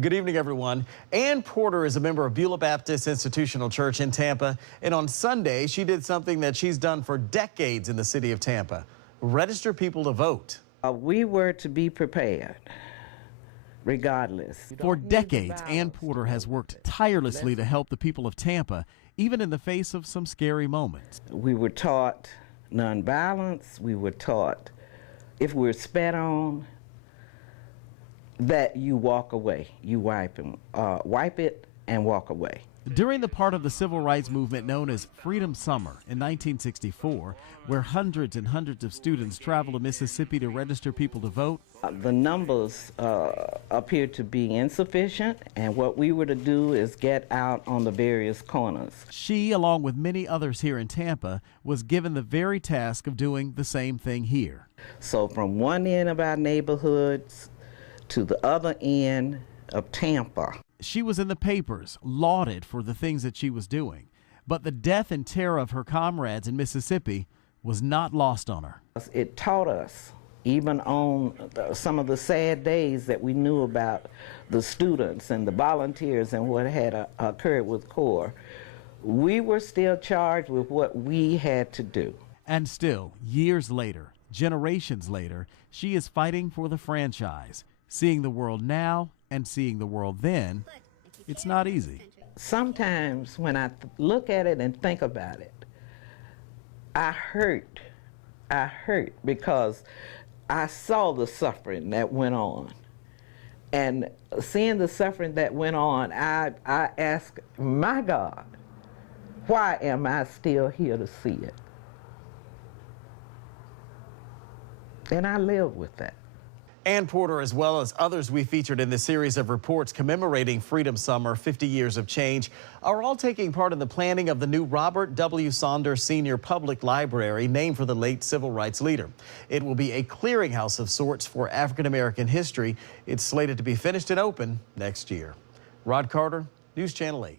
Good evening, everyone. Ann Porter is a member of Beulah Baptist Institutional Church in Tampa, and on Sunday, she did something that she's done for decades in the city of Tampa: register people to vote. We were to be prepared, regardless. For decades, Ann Porter has worked tirelessly to help the people of Tampa, even in the face of some scary moments. We were taught nonviolence. We were taught if we're spat on, that you walk away. You wipe it and walk away. During the part of the civil rights movement known as Freedom Summer in 1964, where hundreds and hundreds of students traveled to Mississippi to register people to vote, the numbers appeared to be insufficient, and what we were to do is get out on the various corners. She, along with many others here in Tampa, was given the very task of doing the same thing here. So from one end of our neighborhoods to the other end of Tampa. She was in the papers, lauded for the things that she was doing. But the death and terror of her comrades in Mississippi was not lost on her. It taught us, even on some of the sad days that we knew about the students and the volunteers and what had occurred with CORE, we were still charged with what we had to do. And still, years later, generations later, she is fighting for the franchise. Seeing the world now and seeing the world then, it's not easy. Sometimes when I look at it and think about it, I hurt because I saw the suffering that went on. And seeing the suffering that went on, I ask, my God, why am I still here to see it? And I live with that. Ann Porter, as well as others we featured in this series of reports commemorating Freedom Summer, 50 Years of Change, are all taking part in the planning of the new Robert W. Saunders Sr. Public Library, named for the late civil rights leader. It will be a clearinghouse of sorts for African-American history. It's slated to be finished and open next year. Rod Carter, News Channel 8.